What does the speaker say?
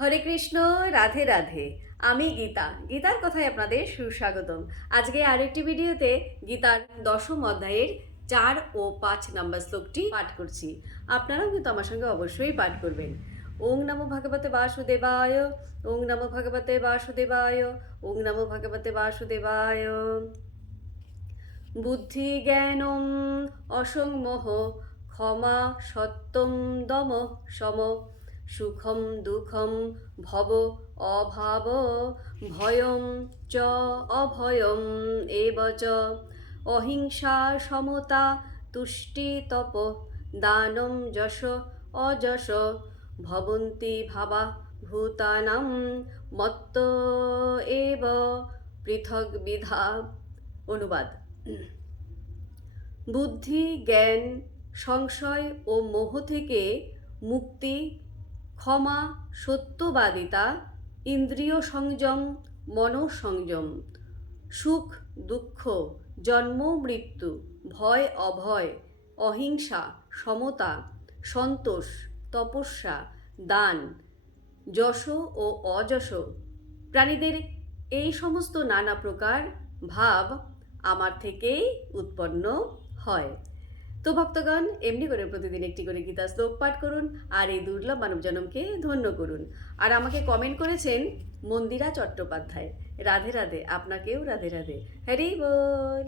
হরে কৃষ্ণ, রাধে রাধে। আমি গীতা, গীতার কথায় আপনাদের সুস্বাগতম। আজকে আরেকটি ভিডিওতে গীতার দশম অধ্যায়ের 4 ও 5 নম্বর শ্লোকটি পাঠ করছি। আপনারাও কিন্তু আমার সঙ্গে অবশ্যই পাঠ করবেন। ওং নমো ভগবতে বাসুদেবায়, ওং নমো ভগবতে বাসুদেবায়, ওং নমো ভগবতে বাসুদেবায়। বুদ্ধি জ্ঞানম অসংমোহ, ক্ষমা সত্যম দম সম, সুখম দুঃখম ভব অভাব, ভয়ম চ অভয়ম এব চ, অহিংসা সমতা তুষ্টি তপ, দানম যশ অযশ, ভবন্তি ভাবা ভূতানাং মত্ত এব পৃথক বিধা। অনুবাদ: বুদ্ধি, জ্ঞান, সংশয় ও মোহ থেকে মুক্তি, ক্ষমা, সত্যবাদিতা, ইন্দ্রিয় সংযম, মনোসংযম, সুখ দুঃখ, জন্ম মৃত্যু, ভয় অভয়, অহিংসা, সমতা, সন্তোষ, তপস্যা, দান, যশ ও অযশ, প্রাণীদের এই সমস্ত নানা প্রকার ভাব আমার থেকেই উৎপন্ন হয়। তো ভক্তগণ, এমনি করে প্রতিদিন একটি করে গীতা শ্লোক পাঠ করুন আর এই দুর্লভ মানব জনমকে ধন্য করুন। আর আমাকে কমেন্ট করেছেন মন্দিরা চট্টোপাধ্যায়। রাধে রাধে, আপনাকেও রাধে রাধে। হরি বল।